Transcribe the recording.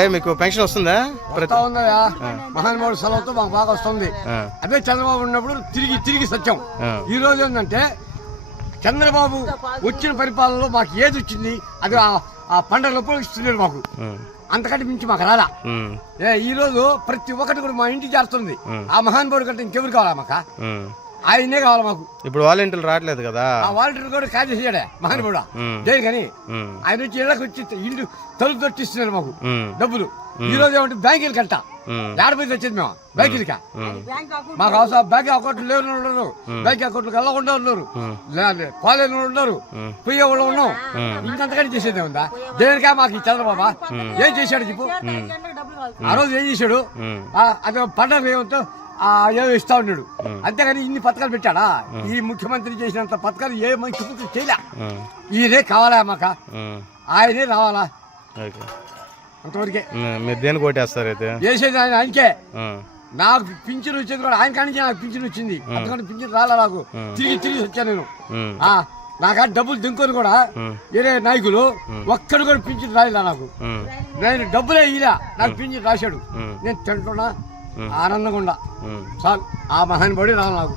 అబ్బాయి మీకు పెన్షన్ వస్తుందా? ఉందా మహానుభావుడు సెలవుతో మాకు బాగా వస్తుంది. అదే చంద్రబాబు ఉన్నప్పుడు తిరిగి సత్యం. ఈ రోజు ఏంటంటే చంద్రబాబు వచ్చిన పరిపాలనలో మాకు ఏది వచ్చింది అది ఆ పండుగలప్పుడు ఇస్తున్నాడు మాకు, అంతకంటే మించి మాకు రాలా. ఈ రోజు ప్రతి ఒక్కటి కూడా మా ఇంటికి చేరుతుంది. ఆ మహానుభావుడు కంటే ఇంకెవరు కావాలా మాకు? ఆయనే కావాలి మాకు. ఇప్పుడు వాలంటీర్లు రావట్లేదు కదా, ఆ వాలంటీర్ కూడా కాల్ చేసాడే మహానుభావుడు దేని కానీ ఆయన వచ్చి ఇళ్ళకి వచ్చి ఇల్లు తలుపు తొట్టిస్తున్నారు మాకు డబ్బులు. ఈ రోజు ఏమంటే బ్యాంకులు కంట ఏడపోయి తెచ్చేది మేము బ్యాంకులకి. మాకు అవసరం బ్యాంక్ అకౌంట్లు లేని ఉన్నారు, బ్యాంక్ అకౌంట్లు వెళ్ళకుండా ఉన్నారు, కాలేజీ ఉన్నారు, పోయే వాళ్ళు ఉన్నాం. ఇంకంతకంటే చేసేది ఉందా? దేనికా మాకు ఈ చంద్రబాబా ఏం చేశాడు చెప్పు? ఆ రోజు ఏం చేశాడు? అది పండుగ ఏమంతో ఏదో ఇస్తా ఉన్నాడు, అంతేగాని ఇన్ని పథకాలు పెట్టాడా? ఈ ముఖ్యమంత్రి చేసినంత పథకాలు ఏ ముఖ్యమంత్రి చేయలే. ఈయనే కావాలా మాకు, ఆయనే రావాలా అంతవరకే. మీరు దేనికి ఓటేస్తారు అయితే? చేసేది ఆయనకే. నాకు పింఛన్ వచ్చేది కూడా ఆయన కానీ నాకు పింఛన్ వచ్చింది, అంతకంటే పింఛన్ రాలా నాకు. తిరిగి వచ్చాను నేను. నాకు డబ్బులు దింకొని కూడా వేరే నాయకులు ఒక్కడు కూడా పింఛన్ రాలేదా నాకు. నేను డబ్బులే ఇలా నాకు పింఛన్ రాశాడు, నేను తింటున్నా ఆనందంగా ఉండా చాలు. ఆ మహానుభావుడే రావాలి నాకు.